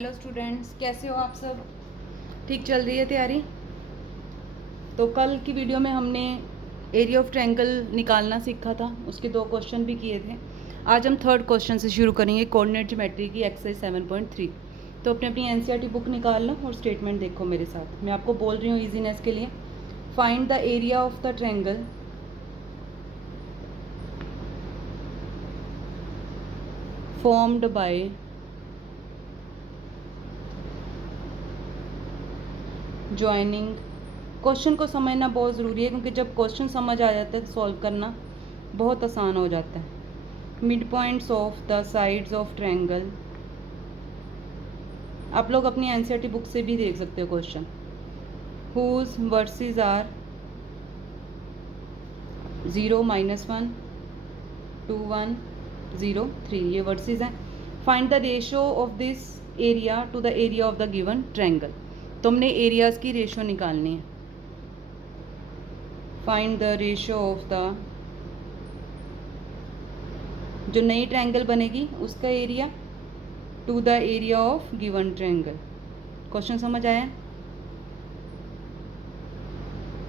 Hello students, कैसे हो आप सब? ठीक चल रही है तैयारी? तो कल की वीडियो में हमने एरिया ऑफ ट्रायंगल निकालना सीखा था, उसके 2 क्वेश्चन भी किए थे। आज हम थर्ड क्वेश्चन से शुरू करेंगे, कोऑर्डिनेट ज्योमेट्री की एक्सरसाइज 7.3। तो अपनी अपनी एनसीईआरटी बुक निकाल लो और स्टेटमेंट देखो मेरे साथ। मैं आपको बोल रही हूँ ईजीनेस के लिए। Find the area of the triangle formed by joining. Question को समझना बहुत ज़रूरी है, क्योंकि जब क्वेश्चन समझ आ जाता है तो सॉल्व करना बहुत आसान हो जाता है। Mid points of the sides of triangle. आप लोग अपनी एनसीईआरटी बुक से भी देख सकते हो क्वेश्चन। हुज वर्सेस आर 0, -1, 2, 1, 0, 3, ये वर्सेस हैं। Find the ratio of this area to the area of the given triangle. तो हमने एरियाज़ की रेशो निकालनी है। Find the ratio of the, जो नई ट्रायंगल बनेगी उसका area to the area of given triangle. Question समझ आया?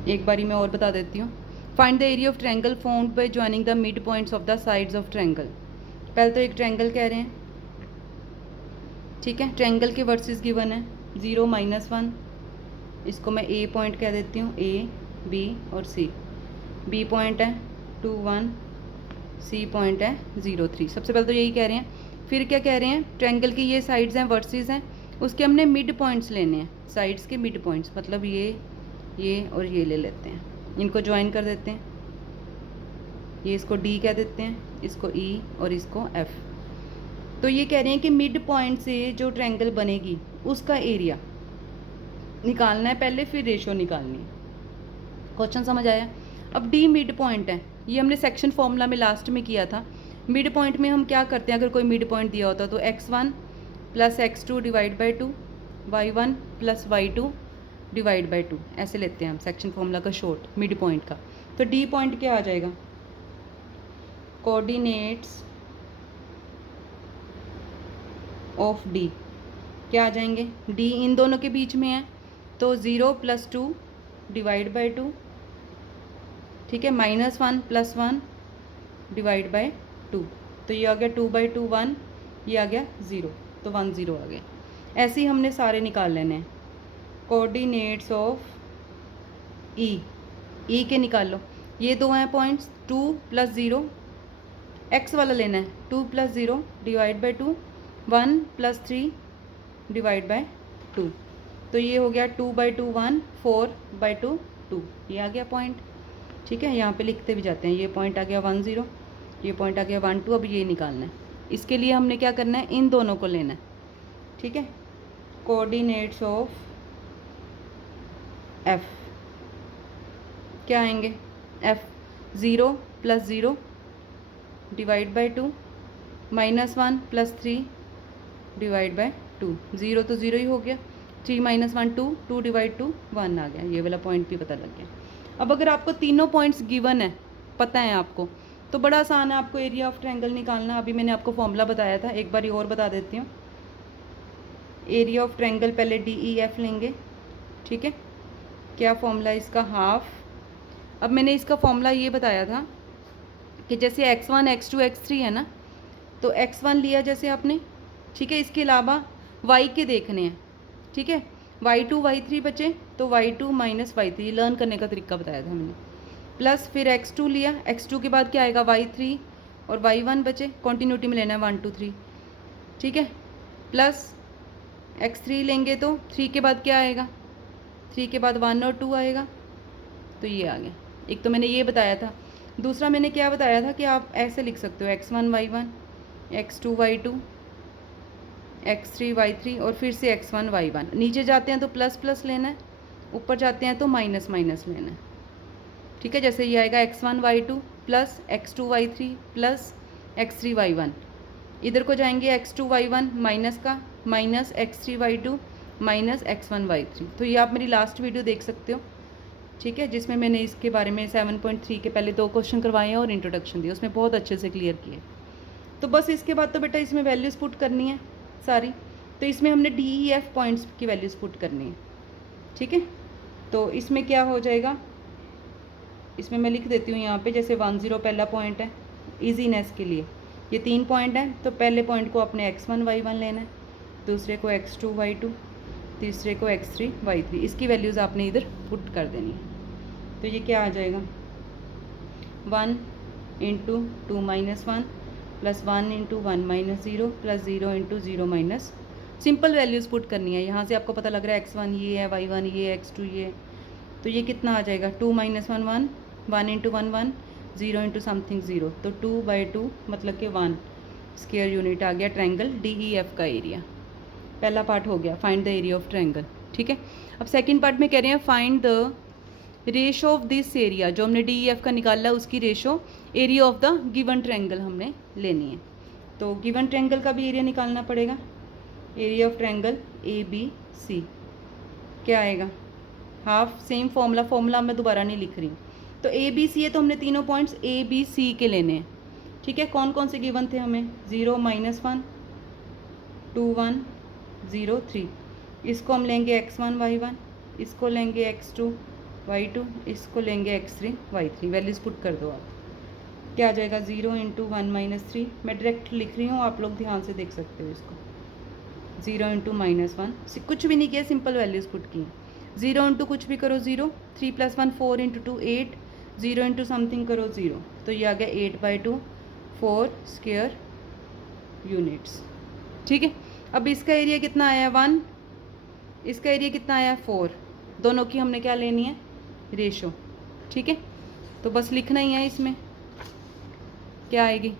एक बारी मैं और बता देती हूँ। Find the area of triangle formed by joining the mid points of the sides of triangle. पहले तो एक ट्रायंगल कह रहे हैं, ठीक है। ट्रायंगल के वर्सेस गिवन है 0, -1, इसको मैं ए पॉइंट कह देती हूँ, ए, बी और सी। बी पॉइंट है 2, 1, सी पॉइंट है 0, 3। सबसे पहले तो यही कह रहे हैं। फिर क्या कह रहे हैं, ट्रायंगल की ये साइड्स हैं, वर्सेस हैं, उसके हमने मिड पॉइंट्स लेने हैं। साइड्स के मिड पॉइंट्स मतलब ये और ये ले लेते हैं, इनको ज्वाइन कर देते हैं। ये इसको डी कह देते हैं, इसको ई और इसको एफ। तो ये कह रहे हैं कि मिड पॉइंट से जो ट्रायंगल बनेगी उसका एरिया निकालना है पहले, फिर रेशो निकालनी है। क्वेश्चन समझ आया? अब डी मिड पॉइंट है, ये हमने सेक्शन फॉर्मूला में लास्ट में किया था। मिड पॉइंट में हम क्या करते हैं, अगर कोई मिड पॉइंट दिया होता तो x1 + x2 divide by 2, y1 + y2 divide by 2, ऐसे लेते हैं हम सेक्शन फॉर्मूला का शॉर्ट मिड पॉइंट का। तो डी पॉइंट क्या आ जाएगा, कोऑर्डिनेट्स ऑफ डी क्या आ जाएंगे, डी इन दोनों के बीच में है तो 0 + 2 डिवाइड बाई 2, ठीक है, -1 + 1 डिवाइड बाई 2। तो ये आ गया 2/2 1, ये आ गया 0, तो 1 0 आ गया। ऐसे ही हमने सारे निकाल लेने हैं। कोऑर्डिनेट्स ऑफ ई के निकाल लो। ये दो हैं पॉइंट्स, 2 + 0, एक्स वाला लेना है, 2 + 0 डिवाइड बाई 2, 1 + 3 डिवाइड बाई 2। तो ये हो गया 2/2 1, 4/2 2, ये आ गया पॉइंट, ठीक है। यहाँ पे लिखते भी जाते हैं। ये पॉइंट आ गया 1 0, ये पॉइंट आ गया 1 2। अब ये निकालना है, इसके लिए हमने क्या करना है, इन दोनों को लेना है, ठीक है। कोऑर्डिनेट्स ऑफ एफ क्या आएंगे, F 0 + 0 divide by 2, -1 + 3 divide by 2। 0 तो 0 ही हो गया, 3 - 1 2, 2 डिवाइड 2 1 आ गया। ये वाला पॉइंट भी पता लग गया। अब अगर आपको तीनों पॉइंट्स गिवन है, पता है आपको, तो बड़ा आसान है आपको एरिया ऑफ ट्रायंगल निकालना। अभी मैंने आपको फॉर्मूला बताया था, एक बार और बता देती हूँ। एरिया ऑफ ट्रायंगल पहले DEF लेंगे, ठीक है। क्या फॉर्मूला इसका, हाफ। अब मैंने इसका फॉर्मूला ये बताया था कि जैसे x1 x2 x3 है ना, तो x1 लिया जैसे आपने, ठीक है। इसके अलावा y के देखने हैं, ठीक है। y2 y3 बचे तो y2 - y3, लर्न करने का तरीका बताया था मैंने। प्लस फिर x2 लिया, x2 के बाद क्या आएगा, y3 और y1 बचे, कॉन्टीन्यूटी में लेना है 1 2 3, ठीक है। प्लस x3 लेंगे तो 3 के बाद क्या आएगा, 3 के बाद 1 और 2 आएगा, तो ये आ गया। एक तो मैंने ये बताया था। दूसरा मैंने क्या बताया था कि आप ऐसे लिख सकते हो, x1 y1, x2 y2, x3 y3 और फिर से x1 y1। नीचे जाते हैं तो प्लस प्लस लेना है, ऊपर जाते हैं तो माइनस माइनस लेना है, ठीक है। जैसे ये आएगा x1 y2 plus x2 y3 plus x3 y1। इधर को जाएंगे x2 y1 माइनस का, minus x3 y2 minus x1 y3। तो ये आप मेरी लास्ट वीडियो देख सकते हो, ठीक है, जिसमें मैंने इसके बारे में 7.3 के पहले 2 क्वेश्चन करवाए हैं और इंट्रोडक्शन दी, उसमें बहुत अच्छे से क्लियर किए। तो बस इसके बाद तो बेटा इसमें वैल्यूज़ पुट करनी है सारी। तो इसमें हमने डी ई एफ पॉइंट्स की वैल्यूज़ पुट करनी है, ठीक है। तो इसमें क्या हो जाएगा, इसमें मैं लिख देती हूँ यहाँ पे, जैसे 1 0 पहला पॉइंट है, ईजीनेस के लिए ये 3 पॉइंट हैं, तो पहले पॉइंट को अपने x1 y1 लेना है, दूसरे को x2 y2, तीसरे को x3 y3, इसकी वैल्यूज़ आपने इधर पुट कर देनी है। तो ये क्या आ जाएगा, 1 into 2 minus 1 plus 1 into 1 minus 0 plus 0 into 0 minus, simple values put करनी है। यहाँ से आपको पता लग रहा है x1 ये है, y1 ये है, x2 ये है, तो ये कितना आ जाएगा, 2 माइनस 1 1, 1 इंटू 1 1, 0 इंटू समथिंग 0, तो 2/2 मतलब कि 1 स्क्वायर यूनिट आ गया ट्रायंगल डी ई एफ का एरिया। पहला पार्ट हो गया, find the area of triangle, ठीक है। अब सेकंड पार्ट में कह रहे हैं find the ratio of this area, जो हमने डी ई एफ का निकाला उसकी ratio area of the given triangle हमने लेनी है। तो गिवन ट्रायंगल का भी एरिया निकालना पड़ेगा, area of triangle A B C क्या आएगा, हाफ, सेम फॉर्मूला मैं दोबारा नहीं लिख रही। तो ए बी सी है, तो हमने तीनों पॉइंट्स ए बी सी के लेने हैं, ठीक है। कौन कौन से गिवन थे हमें, 0 माइनस 1 2 1 0 3, इसको हम लेंगे x1 y1, इसको लेंगे x2 y2, इसको लेंगे x3 y3, वैल्यूज़ पुट कर दो आप, क्या आ जाएगा 0 इंटू 1 माइनस 3, मैं डायरेक्ट लिख रही हूँ, आप लोग ध्यान से देख सकते हो इसको, 0 इंटू माइनस 1, कुछ भी नहीं किया, सिंपल वैल्यूज़ पुट की। 0 इंटू कुछ भी करो 0, 3 प्लस 1 4 इंटू 2 8, 0 इंटू समथिंग करो 0, तो ये आ गया 8/2 4 स्क्वायर यूनिट्स, ठीक है। अब इसका एरिया कितना आया 1, इसका एरिया कितना आया 4, दोनों की हमने क्या लेनी है, रेशो, ठीक है। तो बस लिखना ही है, इसमें क्या आएगी,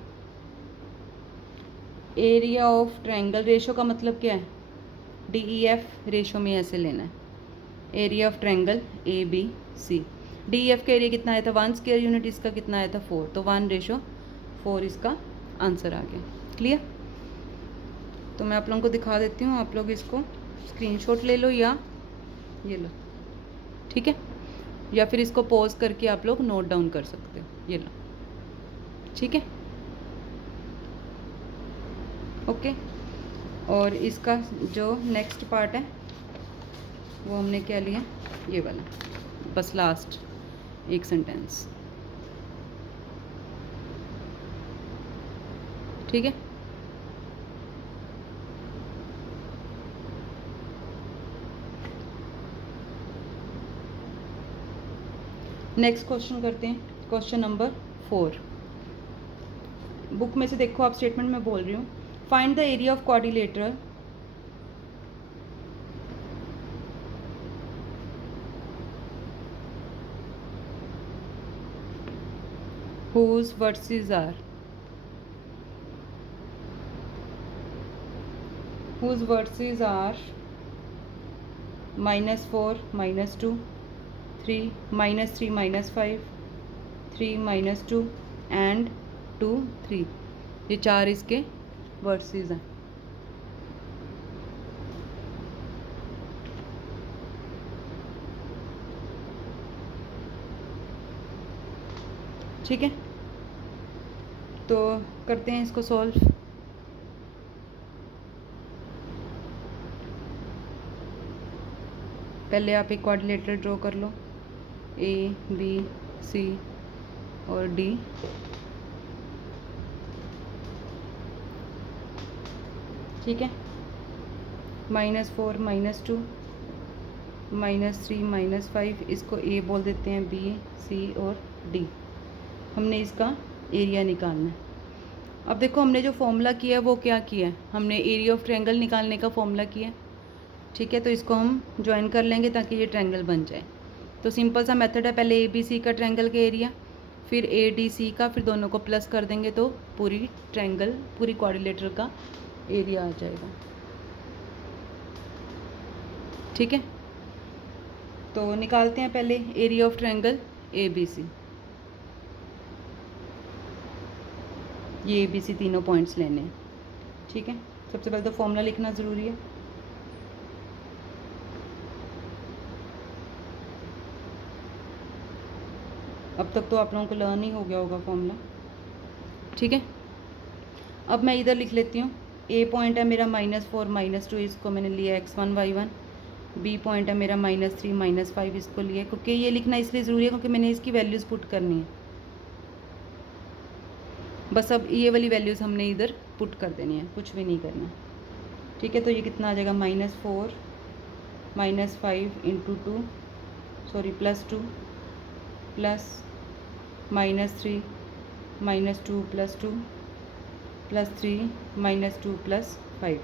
एरिया ऑफ ट्रायंगल, रेशो का मतलब क्या है, डी ई एफ रेशो में ऐसे लेना है, area of triangle A B C, D E F का एरिया कितना आया था 1 स्क्वायर यूनिट, इसका कितना आया था 4, तो 1/4 इसका आंसर आ गया। क्लियर। तो मैं आप लोगों को दिखा देती हूँ, आप लोग इसको स्क्रीनशॉट ले लो या ये लो, ठीक है, या फिर इसको पॉज करके आप लोग नोट डाउन कर सकते हो, ये लो, ठीक है, ओके। और इसका जो नेक्स्ट पार्ट है वो हमने क्या लिया, ये वाला, बस लास्ट एक सेंटेंस, ठीक है। नेक्स्ट क्वेश्चन करते हैं, क्वेश्चन नंबर 4। बुक में से देखो, आप स्टेटमेंट में बोल रही हूँ, find the area of quadrilateral whose vertices are -4 -2 3 -3 -5 3 -2 and 2 3, ये 4 इसके वर्सेस हैं, ठीक है। तो करते हैं इसको सॉल्व। पहले आप एक क्वाड्रिलेटरल ड्रॉ कर लो, ए बी सी और डी, ठीक है। -4 -2 -3 -5, इसको ए बोल देते हैं, बी सी और डी, हमने इसका एरिया निकालना है। अब देखो, हमने जो फॉर्मूला किया है वो क्या किया है, हमने एरिया ऑफ ट्रायंगल निकालने का फॉर्मूला किया है, ठीक है। तो इसको हम ज्वाइन कर लेंगे ताकि ये ट्रायंगल बन जाए। तो सिंपल सा मेथड है, पहले ए बी सी का ट्रायंगल का एरिया, फिर ए डी सी का, फिर दोनों को प्लस कर देंगे तो पूरी ट्रायंगल, पूरी क्वाड्रिलेटरल का एरिया आ जाएगा, ठीक है। तो निकालते हैं पहले area of triangle A B C, ये ए बी सी तीनों पॉइंट्स लेने हैं, ठीक है। सबसे पहले तो फॉर्मूला लिखना ज़रूरी है, अब तक तो आप लोगों को लर्न ही हो गया होगा फॉर्मूला, ठीक है। अब मैं इधर लिख लेती हूँ ए पॉइंट है मेरा -4 -2, इसको मैंने लिया x1 y1। बी पॉइंट है मेरा -3 -5, इसको लिया। क्योंकि ये लिखना इसलिए ज़रूरी है क्योंकि मैंने इसकी वैल्यूज़ पुट करनी है। बस अब ये वाली वैल्यूज़ हमने इधर पुट कर देनी है, कुछ भी नहीं करना। ठीक है, तो ये कितना आ जाएगा -4 -5 × 2 सॉरी +2 प्लस -3 -2 +2 +3 -2 +5।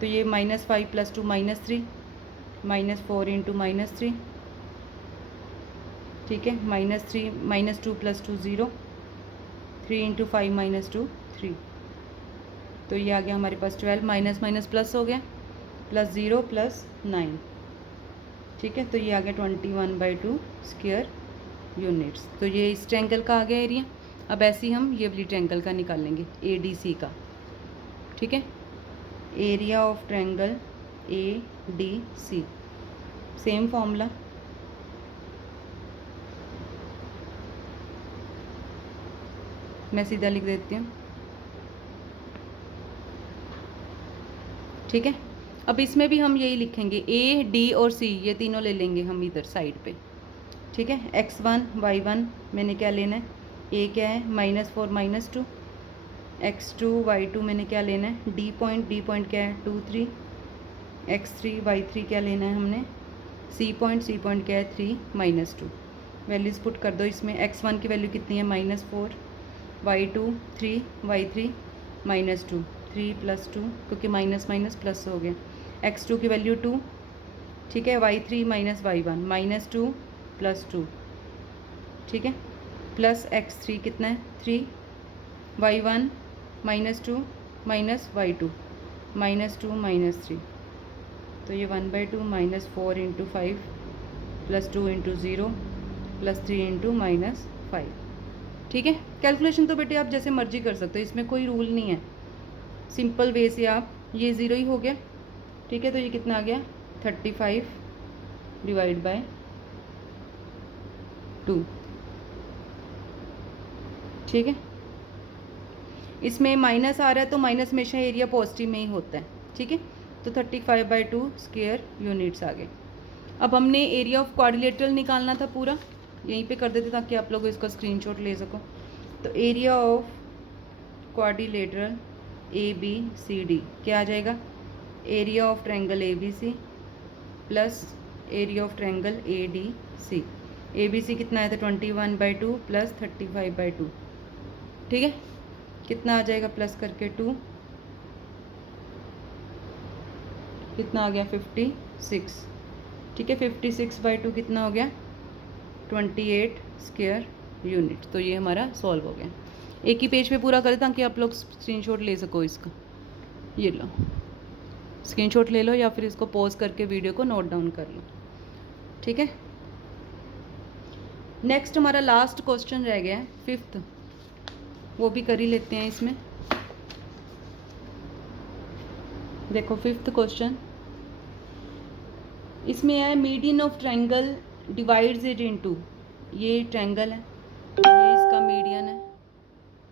तो ये -5 + 2 -3 -4 × -3। ठीक है, -3 -2 + 2 0 3 × 5 -2 3। तो ये आ गया हमारे पास 12 माइनस माइनस प्लस हो गया +0 +9। ठीक है, तो ये आ गया 21/2 स्क्वायर यूनिट्स। तो ये इस ट्रायंगल का आ गया एरिया। अब ऐसे ही हम ये वाली ट्रायंगल का निकालेंगे ADC का। ठीक है, area of triangle ADC, same formula. मैं सीधा लिख देती हूँ। ठीक है, अब इसमें भी हम यही लिखेंगे A, D और C, ये तीनों ले लेंगे हम इधर साइड पे। ठीक है, x1 y1 मैंने क्या लेना है, A क्या है -4 -2, x2 y2 मैंने क्या लेना है D पॉइंट क्या है 2 3, x3 y3 क्या लेना है हमने C पॉइंट क्या है 3 -2। वैल्यूज़ पुट कर दो इसमें। x1 की वैल्यू कितनी है -4, y2 3, y3 -2, 3 + 2 क्योंकि माइनस माइनस प्लस हो गया। x2 की वैल्यू 2। ठीक है, y3 - y1 -2 + 2। ठीक है, प्लस x3 कितना है 3, y1 -2 -y2 -2 -3। तो ये 1/2 -4 × 5 +2 × 0 +3 × -5। ठीक है, कैलकुलेशन तो बेटे आप जैसे मर्जी कर सकते हो, इसमें कोई रूल नहीं है। सिंपल वे से आप, ये 0 ही हो गया। ठीक है, तो ये कितना आ गया 35/2। ठीक है, इसमें माइनस आ रहा है तो माइनस हमेशा एरिया पॉजिटिव में ही होता है। ठीक है, तो 35/2 स्क्वायर यूनिट्स आ गए। अब हमने एरिया ऑफ क्वाड्रिलेटरल निकालना था पूरा, यहीं पे कर देते ताकि आप लोग इसका स्क्रीनशॉट ले सको। तो एरिया ऑफ क्वाड्रिलेटरल ABCD क्या आ जाएगा, area of triangle ABC plus area of triangle ADC। ABC कितना आया था 21/2 प्लस 35/2। ठीक है, कितना आ जाएगा प्लस करके 2, कितना आ गया 56। ठीक है, 56/2 कितना हो गया 28 स्क्वायर यूनिट। तो ये हमारा सॉल्व हो गया। एक ही पेज पे पूरा करें ताकि आप लोग स्क्रीनशॉट ले सको इसका। ये लो, स्क्रीनशॉट ले लो या फिर इसको पॉज करके वीडियो को नोट डाउन कर लो। ठीक है, नेक्स्ट हमारा लास्ट क्वेश्चन रह गया है 5th, वो भी कर ही लेते हैं इसमें। देखो 5th क्वेश्चन, इसमें है median of triangle divides it into. ये ट्रायंगल है, ये इसका मीडियन है।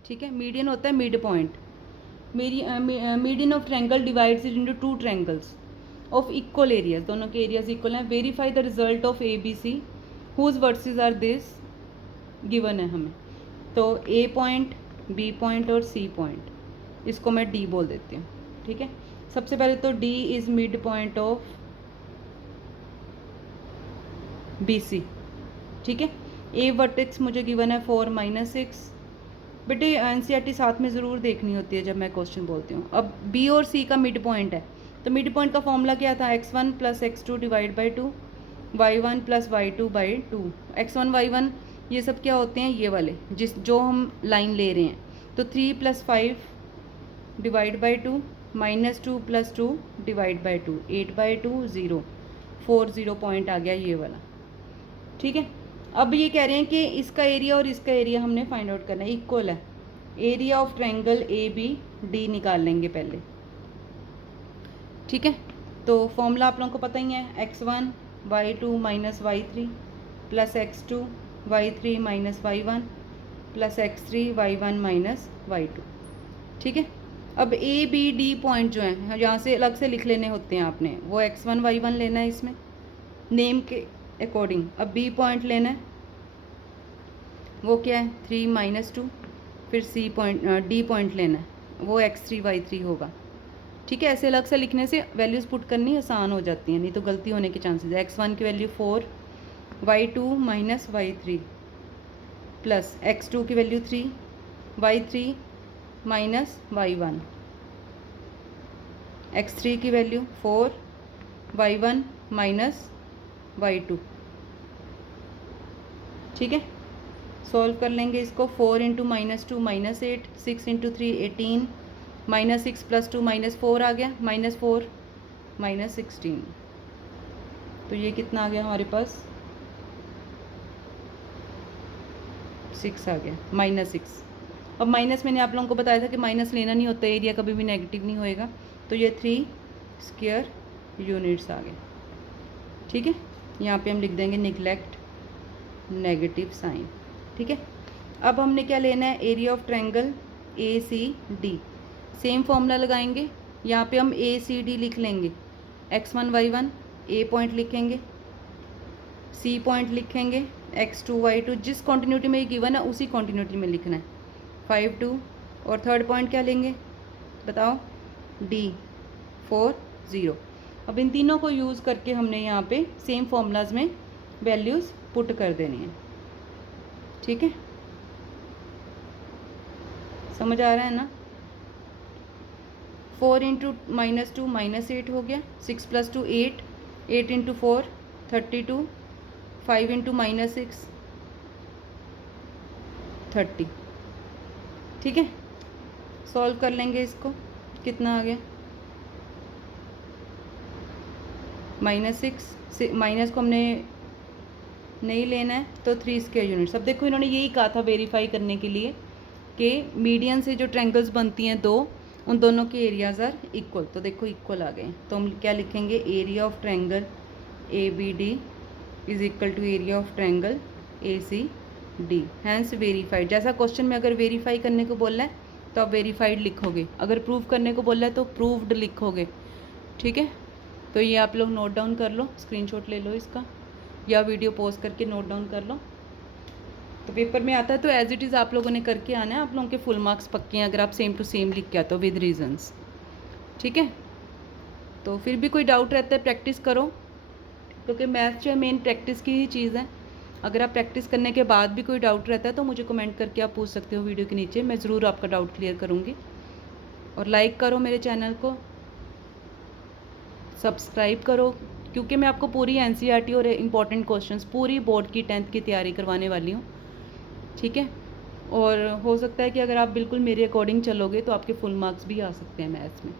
ठीक है, मीडियन होता है mid point. Median of triangle divides it into 2 triangles of equal areas, दोनों के एरियाज इक्वल हैं। Verify the result of ABC whose vertices are this given है हमें। तो A पॉइंट, B पॉइंट और C पॉइंट, इसको मैं D बोल देती हूँ। ठीक है, सबसे पहले तो D is mid point of BC। ठीक है, A वर्टेक्स मुझे गिवन है 4 -6। बेटे NCERT साथ में ज़रूर देखनी होती है जब मैं क्वेश्चन बोलती हूँ। अब B और C का मिड पॉइंट है, तो मिड पॉइंट का फॉर्मूला क्या था x1 + x2 / 2 y1 + y2/2। x1 y1 ये सब क्या होते हैं, ये वाले जो हम लाइन ले रहे हैं। तो 3 + 5 / 2 -2 + 2 / 2 8/2 0 4 0 पॉइंट आ गया ये वाला। ठीक है, अब ये कह रहे हैं कि इसका एरिया और इसका एरिया हमने फाइंड आउट करना है, इक्वल है। एरिया ऑफ ट्रायंगल ABD निकाल लेंगे पहले। ठीक है, तो फॉर्मूला आप लोगों को पता ही है, x1 y2 - y3 plus x2 y3 - y1 plus x3 y1 - y2। ठीक है, अब ए बी डी पॉइंट जो हैं यहाँ से अलग से लिख लेने होते हैं आपने, वो x1 y1 लेना है इसमें नेम के अकॉर्डिंग। अब बी पॉइंट लेना है, वो क्या है 3 - 2, फिर सी पॉइंट डी पॉइंट लेना है, वो x3 y3 होगा। ठीक है, ऐसे अलग से लिखने से वैल्यूज़ पुट करनी आसान हो जाती हैं, नहीं तो गलती होने के चांसेस है। x1 की value 4, y2 - y3 plus x2 की वैल्यू 3, y3 - y1, x3 की वैल्यू 4, y1 - y2। ठीक है, सॉल्व कर लेंगे इसको। 4 × -2 -8, 6 × 3 18, -6 + 2 -4 आ गया, -4 -16। तो ये कितना आ गया हमारे पास, 6 आ गया, -6। अब माइनस मैंने आप लोगों को बताया था कि माइनस लेना नहीं होता, एरिया कभी भी नेगेटिव नहीं होएगा। तो ये 3 स्क्वायर यूनिट्स आ गए। ठीक है, यहाँ पे हम लिख देंगे निगलेक्ट नेगेटिव साइन। ठीक है, अब हमने क्या लेना है, area of triangle ACD। Same formula लगाएंगे, यहाँ पे हम ACD लिख लेंगे, x1 y1 A पॉइंट लिखेंगे, C पॉइंट लिखेंगे, x2 y2 जिस कॉन्टिन्यूटी में ये गिवन है उसी कॉन्टिन्यूटी में लिखना है, 5 2, और थर्ड पॉइंट क्या लेंगे बताओ, D 4 0। अब इन तीनों को यूज़ करके हमने यहाँ पे सेम फॉर्मूलाज में वैल्यूज़ पुट कर देनी है। ठीक है, समझ आ रहा है ना। 4 × -2 -8 हो गया, 6 + 2 8, 8 × 4 32, 5 × -6 30। ठीक है, सॉल्व कर लेंगे इसको, कितना आ गया, -6 माइनस को हमने नहीं लेना है तो 3 स्क्वायर यूनिट्स। अब देखो इन्होंने यही कहा था वेरीफाई करने के लिए कि मीडियन से जो ट्रायंगल्स बनती हैं दो, उन दोनों के एरियाज आर इक्वल। तो देखो इक्वल आ गए, तो हम क्या लिखेंगे, area of triangle ABD is equal to area of triangle ACD, hence verified. जैसा क्वेश्चन में अगर वेरीफाई करने को बोल रहा है तो आप वेरीफाइड लिखोगे, अगर प्रूव करने को बोल रहा है तो प्रूव्ड लिखोगे। ठीक है, तो ये आप लोग नोट डाउन कर लो, स्क्रीनशॉट ले लो इसका, या वीडियो पॉज करके नोट डाउन कर लो। तो पेपर में आता है तो एज इट इज़ आप लोगों ने करके आना है, आप लोगों के फुल मार्क्स पक्के हैं अगर आप सेम टू सेम लिख के आते हो विद रीजंस। ठीक है, तो फिर भी कोई डाउट रहता है प्रैक्टिस करो, क्योंकि मैथ्स जो है मेन प्रैक्टिस की ही चीज़ है। अगर आप प्रैक्टिस करने के बाद भी कोई डाउट रहता है तो मुझे कमेंट करके आप पूछ सकते हो वीडियो के नीचे, मैं ज़रूर आपका डाउट क्लियर करूँगी। और लाइक करो मेरे चैनल को, सब्सक्राइब करो, क्योंकि मैं आपको पूरी NCERT और इम्पॉर्टेंट क्वेश्चंस पूरी बोर्ड की 10th की तैयारी करवाने वाली हूँ। ठीक है, और हो सकता है कि अगर आप बिल्कुल मेरे अकॉर्डिंग चलोगे तो आपके फुल मार्क्स भी आ सकते हैं मैथ्स में।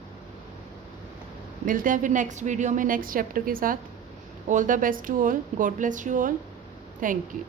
मिलते हैं फिर नेक्स्ट वीडियो में नेक्स्ट चैप्टर के साथ। All the best to all, God bless you all, thank you.